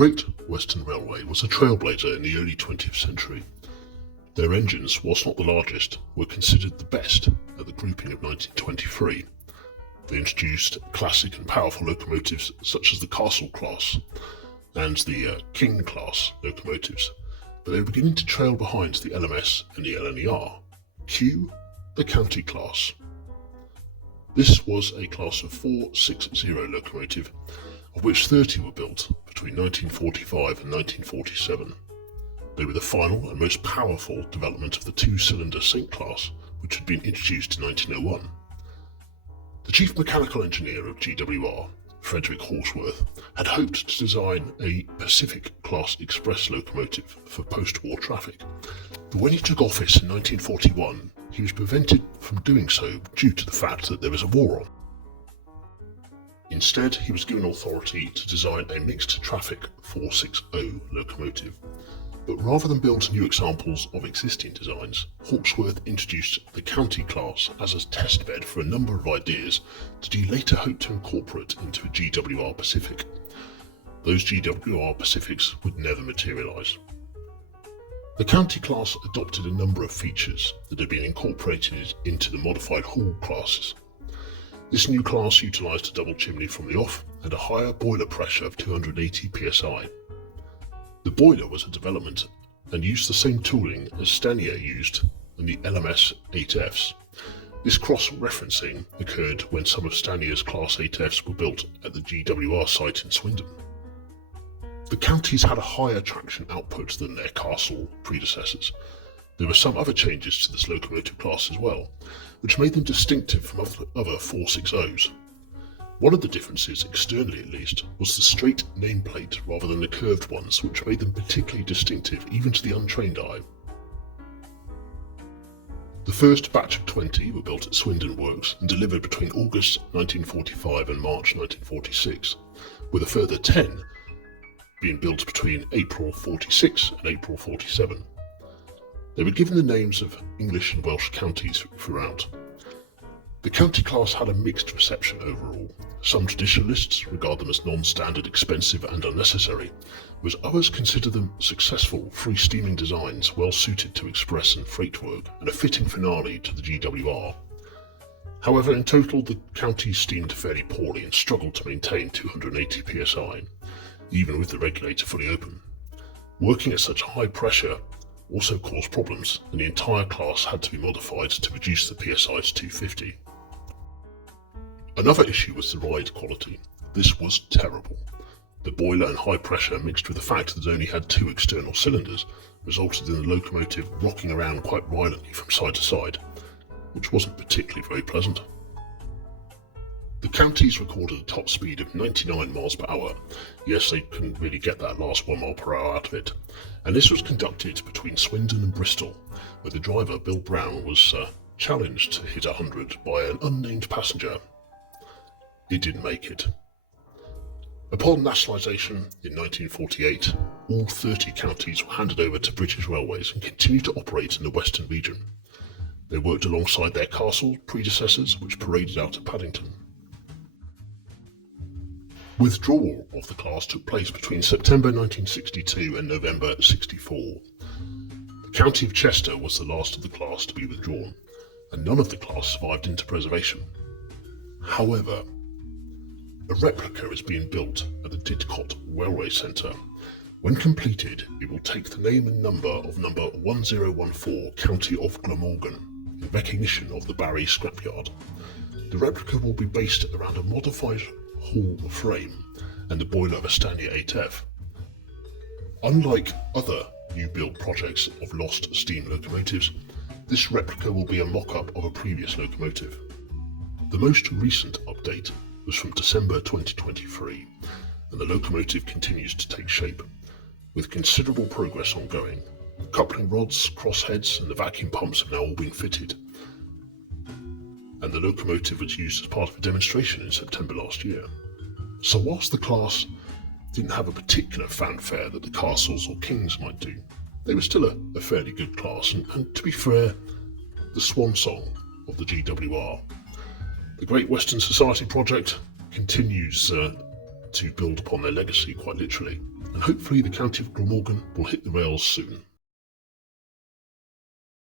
Great Western Railway was a trailblazer in the early 20th century. Their engines, whilst not the largest, were considered the best at the grouping of 1923. They introduced classic and powerful locomotives such as the Castle class and the King class locomotives, but they were beginning to trail behind the LMS and the LNER. Cue the County class. This was a class of 460 locomotive, of which 30 were built between 1945 and 1947. They were the final and most powerful development of the two-cylinder Saint class, which had been introduced in 1901. The chief mechanical engineer of GWR, Frederick Hawksworth, had hoped to design a Pacific class express locomotive for post-war traffic, but when he took office in 1941, he was prevented from doing so due to the fact that there was a war on. Instead, he was given authority to design a mixed traffic 460 locomotive. But rather than build new examples of existing designs, Hawksworth introduced the County class as a test bed for a number of ideas that he later hoped to incorporate into a GWR Pacific. Those GWR Pacifics would never materialise. The County class adopted a number of features that had been incorporated into the modified Hall classes. This new class utilised a double chimney from the off and a higher boiler pressure of 280 psi. The boiler was a development and used the same tooling as Stanier used in the LMS 8Fs. This cross-referencing occurred when some of Stanier's Class 8Fs were built at the GWR site in Swindon. The counties had a higher traction output than their Castle predecessors. There were some other changes to this locomotive class as well, which made them distinctive from other 460s. One of the differences, externally at least, was the straight nameplate rather than the curved ones, which made them particularly distinctive even to the untrained eye. The first batch of 20 were built at Swindon Works and delivered between August 1945 and March 1946, with a further 10 being built between April 46 and April 47. They were given the names of English and Welsh counties throughout. The county class had a mixed reception overall. Some traditionalists regard them as non-standard, expensive and unnecessary, whereas others consider them successful, free-steaming designs well suited to express and freight work and a fitting finale to the GWR. However, in total, the counties steamed fairly poorly and struggled to maintain 280 psi, even with the regulator fully open. Working at such high pressure also caused problems, and the entire class had to be modified to reduce the PSI to 250. Another issue was the ride quality. This was terrible. The boiler and high pressure, mixed with the fact that it only had two external cylinders, resulted in the locomotive rocking around quite violently from side to side, which wasn't particularly very pleasant. The counties recorded a top speed of 99 miles per hour. Yes, they couldn't really get that last 1 mile per hour out of it. And this was conducted between Swindon and Bristol, where the driver, Bill Brown, was challenged to hit 100 by an unnamed passenger. He didn't make it. Upon nationalisation in 1948, all 30 counties were handed over to British Railways and continued to operate in the Western region. They worked alongside their Castle predecessors, which paraded out of Paddington. Withdrawal of the class took place between September 1962 and November 1964. The county of Chester was the last of the class to be withdrawn, and none of the class survived into preservation. However, a replica is being built at the Didcot Railway Centre. When completed, it will take the name and number of number 1014 County of Glamorgan in recognition of the Barry scrapyard. The replica will be based around a modified Hall frame and the boiler of a Stanier 8F. Unlike other new build projects of lost steam locomotives, this replica will be a mock-up of a previous locomotive. The most recent update was from December 2023, and the locomotive continues to take shape, with considerable progress ongoing. The coupling rods, crossheads and the vacuum pumps have now all been fitted, and the locomotive was used as part of a demonstration in September last year. So whilst the class didn't have a particular fanfare that the Castles or Kings might do, they were still a fairly good class, and to be fair, the swan song of the GWR. The Great Western Society project continues to build upon their legacy, quite literally. and hopefully the County of Glamorgan will hit the rails soon.